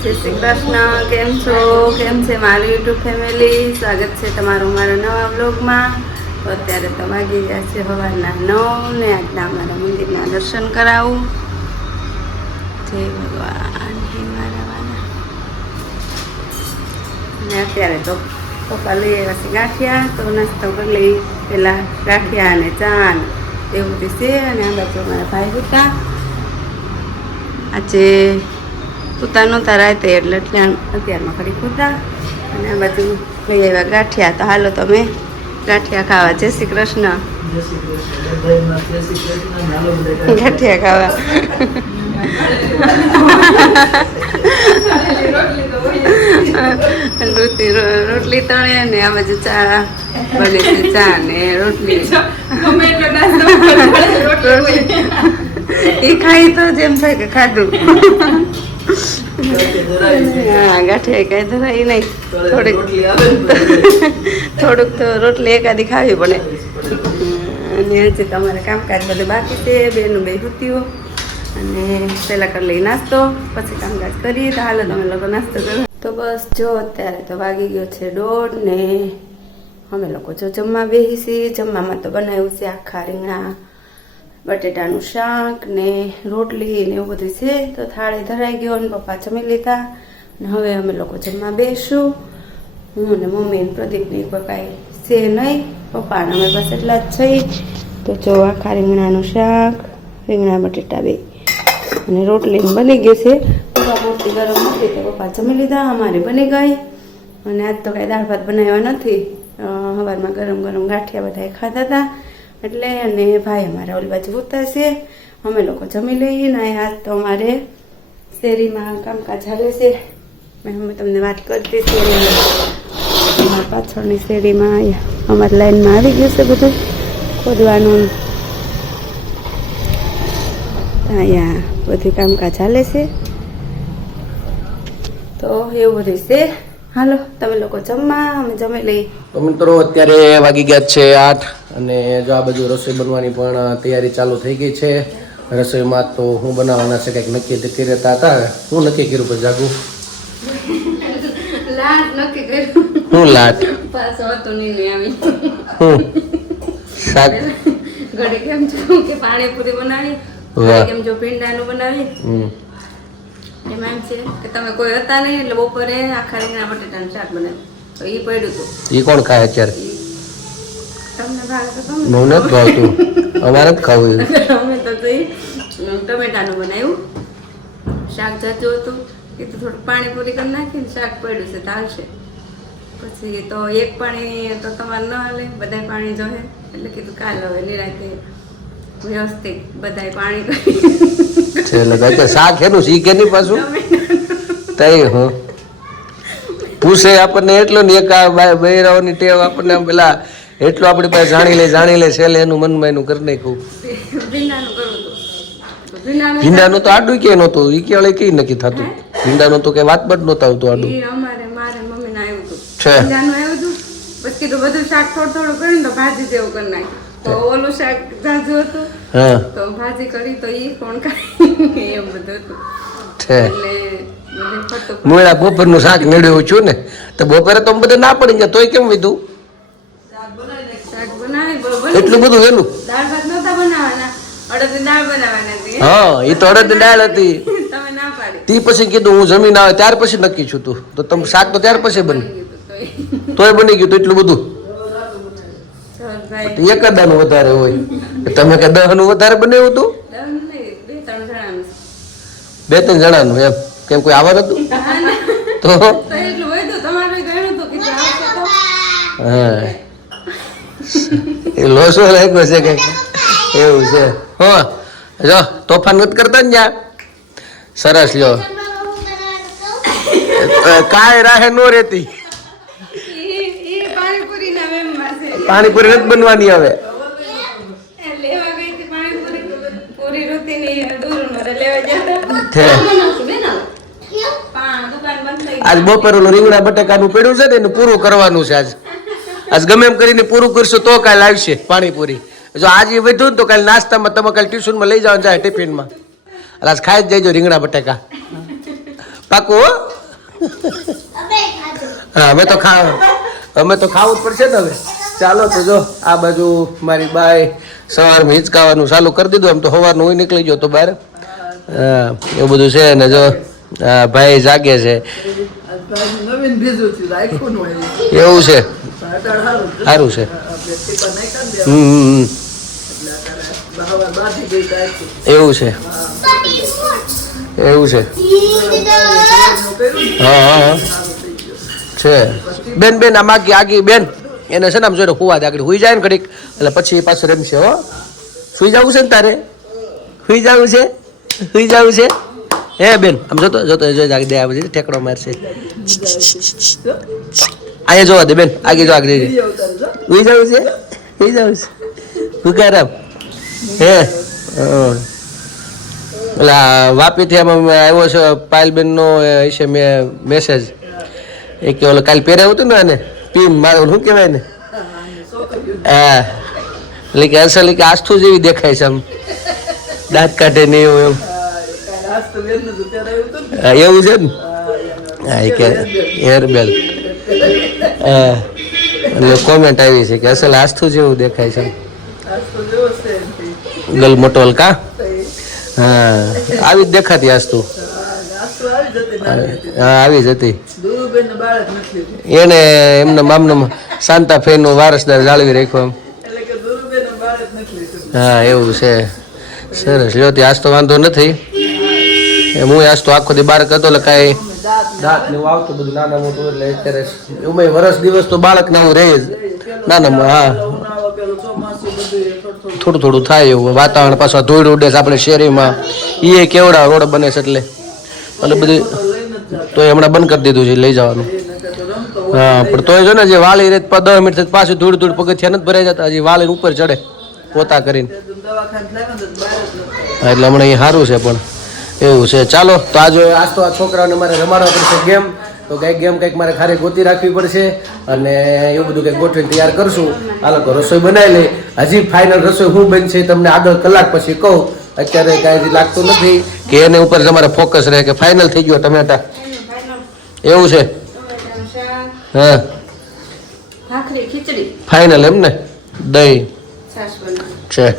જય શ્રી કૃષ્ણ, કેમ છો? કેમ છે મારી યુટ્યુબ ફેમિલી? સ્વાગત છે તમારું મારા નવા બ્લોગમાં તો અત્યારે તો વાગી ગયા છે સવારના નવ ને આજના અમારા મંદિરના દર્શન કરાવું. જય ભગવાન, હે મારા વાલા. ને અત્યારે તો પપ્પા લઈ આવ્યા છે ગાંઠિયા, તો નાસ્તો કરી લઈ પેલા ગાંઠિયા અને ચા એવું છે. અને આ બાજુ મારા ભાઈ હતા. આજે કૂતા નહોતા તે એટલે અત્યારમાં ખરી કૂતા અને આ બધું લઈ આવ્યા ગાંઠિયા. તો હાલો તમે ગાંઠિયા ખાવા. જય શ્રી કૃષ્ણ. ગાંઠિયા. ખાવા. રોટલી રોટલી તળે ને આ બાજુ ચા બને છે. ચા ને રોટલી. એ ખાઈ તો જેમ થાય કે ખાધું. ગાંઠિયા કઈ ધરાય નહીં. થોડીક થોડુંક તો રોટલી એકાદી ખાવી પડે. અને આજે તમારે કામકાજ બધું બાકી છે, બેનું બે હુતીઓ. અને પહેલાં કરી લઈ નાસ્તો, પછી કામકાજ કરીએ. તો હાલો તમે લોકો નાસ્તો કરો. તો બસ જો, અત્યારે તો વાગી ગયો છે દોઢ ને અમે લોકો જો જમવા બેસી જમવામાં તો બનાવ્યું છે આખા રીંગણા બટેટાનું શાક ને રોટલી ને એવું બધું છે. તો થાળી ધરાઈ ગયો અને પપ્પા જમી લીધા. અને હવે અમે લોકો જમવા બેસું. હું ને મમ્મી ને પ્રદીપ એક કોઈ છે નહીં. પપ્પાને અમે બસ એટલા જ છીએ તો જો આખા રીંગણાનું શાક, રીંગણા, બટેટા બે. અને રોટલી બની ગઈ છે. પપ્પા પૂરતી ગરમ નથી તો પપ્પા જમી લીધા. અમારી બની ગઈ. અને આજ તો કાંઈ દાળ ભાત બનાવ્યા નથી. સવારમાં ગરમ ગરમ ગાંઠિયા બધાએ ખાધા હતા. એટલે અને ભાઈ અમારા ઓલી બાજુ ઉતા છે. અમે લોકો જમી લઈએ ને આજ તો અમારે શેરીમાં કામકાજ ચાલે છે. મેં અમે તમને વાત કરતી શેરીમાં અમારા પાછળની શેરીમાં અમારી લાઈનમાં આવી ગયું છે બધું ખોદવાનું. અહીંયા બધું કામકાજ ચાલે છે. તો એવું બધું છે હાલો તમે લોકો જમવા અમે જમી લઈએ. તો મિત્રો અત્યારે વાગી ગયા છે આઠ અને જો આ બાજુ રસોઈ બનવાની પણ તૈયારી ચાલુ થઈ ગઈ છે. રસોઈમાં તો હું બનાવવાના છે કંઈક નક્કી કરી રહેતા હતા. હું નક્કી કર્યું પછી જાગું. લાટ નક્કી કર્યું હું લાટ આવી. હું? ઘડી કેમ છો? કે પાણીપુરી બનાવી. કેમ જો ભીંડાનું બનાવી. એમાં એમ છે. કે તમે કોઈ હતા નહીં એટલે બપોરે આખા રીંગણા બટેટાનું શાક બનાવ્યું. તો એ પડ્યું હતું ઈ કોણ ખાય અત્યારે? તમને ભાવે તો અમારે જ ખાવું અમે તો તો ટમેટાનું બનાવ્યું. શાક જાતું હતું. એ તો થોડું પાણીપુરી કરી નાખીને શાક પડ્યું છે ચાલશે પછી તો એક પાણી તો તમારે ન હાલે બધાય પાણી જોહે. એટલે કીધું કાલ હવે નિરાતે વ્યવસ્થિત બધાય પાણી કરી છે એટલે તો શાક એનું શીખે કે નહીં પાછું? તઈ હું. પૂછે આપણને એટલો ને એક બૈરાઓની ટેવ આપણને પેલા એટલું આપણી પાસે જાણી લે જાણી લે છેલ્લે એનું મનમાં એનું કરી નાખ્યું. ભીંડાનું તો આડું કે નહોતું ઈ કે વળે કઈ નક્કી થતું. ભીંડાનું તો કઈ વાત બટ નહોતું આવતું આડું. છે. પછી કીધું બધું શાક થોડું થોડું કરીને તો ભાજી જેવું કરી નાખ્યું. તો ઓલું શાક જાજુ હતું? હા. તો ભાજી કરી તો ઈ કોણ ખાય? એમ બધું હતું. એટલે શાક નડ્યું છું ને તો બપોરે તો બધા ના પડી ગયા તોય કેમ વિધું શાક બનાવી બરોબર એટલું બધું વેલું? દાળ ભાત નહોતા બનાવવાના અડદની દાળ બનાવવાના હા એ તો અડદ દાળ હતી. તમે ના પાડી. તી પછી કીધું હું જમીન આવે ત્યાર પછી નક્કી છું તું. તો તમે શાક તો ત્યાર પછી બની. તોય બની ગયું તો એટલું બધું. એક દાન વધારે હોય. તમે કે દહનું વધારે બનાવ્યું હતું? બે ત્રણ જણાનું. છે. બે ત્રણ જણાનું એમ? કેમ કોઈ આવર હતું તો. હા. એ લોસો લાગ્યો છે કે એવું છે. હો જો તોફાન નથી કરતા ને ત્યાં? સરસ લ્યો. કાંઈ રાહે નો રહેતી. દુકાન નથી બનવાની હવે. આજ બપોર ઓલું રીંગણા બટાકાનું પેડું છે ને એનું પૂરું કરવાનું છે આજ. આજ ગમે એમ કરીને પૂરું કરશું તો કાલ આવશે પાણીપુરી. જો આજે વધ્યું ને તો કાલ નાસ્તામાં તમે કાલે ટ્યુશનમાં લઈ જાઓ જાય ટિફિનમાં. આજ ખાઈ જ જઈજો રીંગણા બટાકા. પાકું હો. હા અમે તો ખાવ અમે તો ખાવું જ પડશે ને હવે. ચાલો તો જો, આ બાજુ મારી બાઈ સવારમાં હિંચકાવાનું ચાલુ કરી દીધું. આમ તો સવારનું હું નીકળી ગયો તો બહાર. એવું બધું છે અને જો ભાઈ જાગે છે. એવું છે. સારું છે. હમ એવું છે. એવું છે. હા હા છે. બેન બેન આ માગી આગી, બેન. એને છે ને આમ જોઈને હુવા દે હુઈ જાય ને ઘડીક. એટલે પછી પાછું રમશે, હો. સુઈ જવું છે ને તારે? સુઈ જવું છે? સુઈ જવું છે? હે બેન, આમ જોતો જોતો, જોઈ જાગ દે, આ બધી ઠેકડો મારશે. અહીંયા જોવા દે, બેન આગે જો, આગળ સુઈ જવું છે? સુઈ જવું છે? ભૂકારામ હે. ઓલા વાપીથી આમ આવ્યો છે, પાયલબેનનો હશે મેં, મેસેજ. એ કે ઓલો કાલ પહેરાવ્યું હતું ને આને? પીન મારે શું કહેવાય ને હા એટલે કે અસલ કે આસ્થું જેવી દેખાય છે આમ. દાંત કાઢે ને એવું એમ. એવું છે ને? હા એ કે હેરબેલ હા. એટલે કોમેન્ટ આવી છે કે અસલ આસ્થું જેવું દેખાય છે. ગલ મોટોલ કા હા. આવી જ દેખાતી આસ્થું આવી જતી. બાળક. એને એમના મામનો શાંતા ફેનનો વારસદાર જાળવી રાખ્યો એમ. બાળક. હા એવું છે. સરસ. લ્યો આજ તો વાંધો નથી. હું આજ તો આખો દી બાર હતો એટલે કાંઈ દાંત દાંત ને એવું આવતું બધું નાના મોટું એટલે અત્યારે એમાં વરસ દિવસ તો બાળક ના હું રહે જ. નાના હા. થોડું થોડું થાય એવું. વાતાવરણ પાછું ધૂળ ઉડે છે. આપણે શેરીમાં. એ કેવડા રોડ બને છે એટલે. એટલે બધું લઈને એ તો હમણાં બંધ કરી દીધું છે, લઈ જવાનું. એ તો. હા, પણ તોય જો ને, જે વાળી રેત દસ મિનિટ પાછું ધૂળ ધૂળ પગથિયા નથી ભરાઈ જતા, હજી વાળી ઉપર ચડે, પોતા કરીને. તે તો તો એટલે હમણાં અહીં સારું છે પણ, એવું છે. ચાલો, તો આજ આજ તો આ છોકરાઓને મારે રમાડવા પડશે ગેમ. તો કંઈક ગેમ કંઈક મારે ખાલી ગોતી રાખવી પડશે અને એવું બધું કંઈક ગોઠવીને તૈયાર કરશું. આ લોકો રસોઈ બનાવી લઈ. હજી ફાઇનલ રસોઈ શું બનશે તમને આગળ કલાક પછી કહું. અત્યારે કાંઈ લાગતું નથી. કે એને ઉપર તમારે ફોકસ રહે કે ફાઇનલ થઈ ગયો ટમેટા. એવું છે? હા? ફાઈનલ એમ ને? દહીં. છે.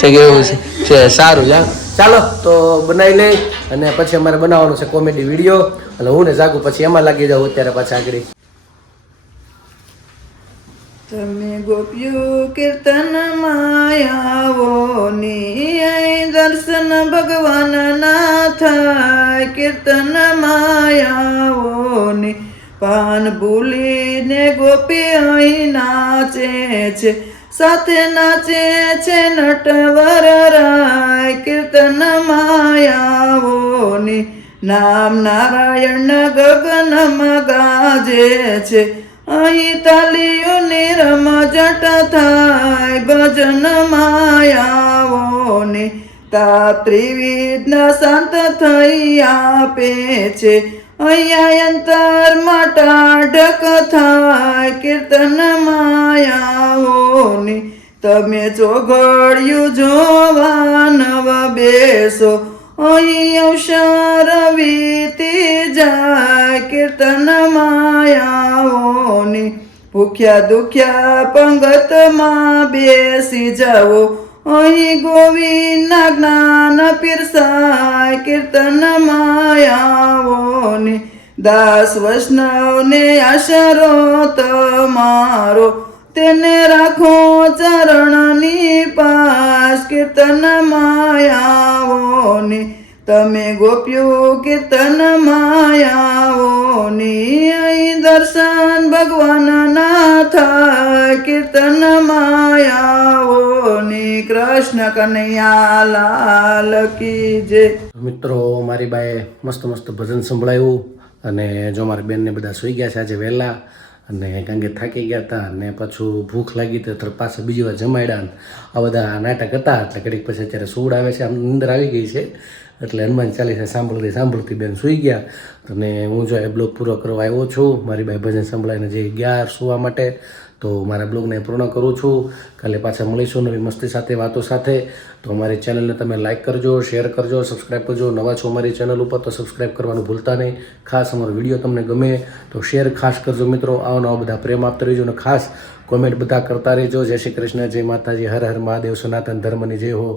છે એવું છે? છે સારું જા. ચાલો તો બનાવી લઈ અને પછી અમારે બનાવવાનું છે કોમેડી વીડિયો. એટલે હું ને જાગું પછી એમાં લાગી જાઉં અત્યારે પાછા આગળ. તમે ગોપ્યું કીર્તન માયાવો ની દર્શન ભગવાન ના થાય કીર્તન માયાવો, ની પાન ભૂલીને ગોપી અહીં નાચે છે, સાથે નાચે છે નટવર રાય કીર્તન માયાવો, ની નામ નારાયણ ગગનમાં ગાજે છે અહીં તાલીઓની રમઝટ થાય, ભજન માયાઓને તા ત્રિવિધના શાંત થઈ આપે છે. અહીંયા અંતરમાં ટાઢક થાય, કીર્તન માયાઓની તમે ચોઘડિયું જોવા નવા બેસો. વીતી જાય કીર્તન માયાઓની. ભૂખ્યા દુખ્યા પંગતમાં બેસી જાઓ. અહીં ગોવિંદના જ્ઞાન પીરસાય કીર્તન માયાઓની. દાસ વૈષ્ણવને આશરો તમારો. તેને રાખો ચરણની પાસ કીર્તન માયાઓની. તમે ગોપ્યો કીર્તન માયાઓની. અહીં દર્શન ભગવાન ના થાય કીર્તન માયાઓની. કૃષ્ણ કનૈયા લાલ કી જે મિત્રો, મારી બાએ મસ્ત મસ્ત ભજન સંભળાયું અને જો મારી બેનને બધા સૂઈ ગયા છે આજે વહેલા અને કારણ કે થાકી ગયા હતા અને પાછું ભૂખ લાગી તો પાછા બીજી વાર જમાડ્યા આ બધા નાટક હતા, એટલે ઘડીક પછી અત્યારે સૂડ આવે છે, આમ નીંદર આવી ગઈ છે. એટલે હનુમાન ચાલીસા સાંભળતી સાંભળતી બેન સૂઈ ગયા. અને હું જો એ બ્લોગ પૂરો કરવા આવ્યો છું, મારી બાઈ ભજન સંભળાઈને જે ગયા સુવા માટે તો મારા બ્લોગને પૂર્ણ કરું છું. કાલે પાછા મળીશું નવી મસ્તી સાથે, વાતો સાથે. તો અમારી ચેનલને તમે લાઇક કરજો, શેર કરજો, સબસ્ક્રાઈબ કરજો. નવા છો અમારી ચેનલ ઉપર તો સબસ્ક્રાઈબ કરવાનું ભૂલતા નહીં. ખાસ અમારો વીડિયો તમને ગમે તો શેર ખાસ કરજો મિત્રો. આવા નવા બધા પ્રેમ આપતા રહેજો અને ખાસ કોમેન્ટ બધા કરતા રહેજો. જય શ્રી કૃષ્ણ, જય માતાજી, હર હર મહાદેવ, સનાતન ધર્મની જય હો.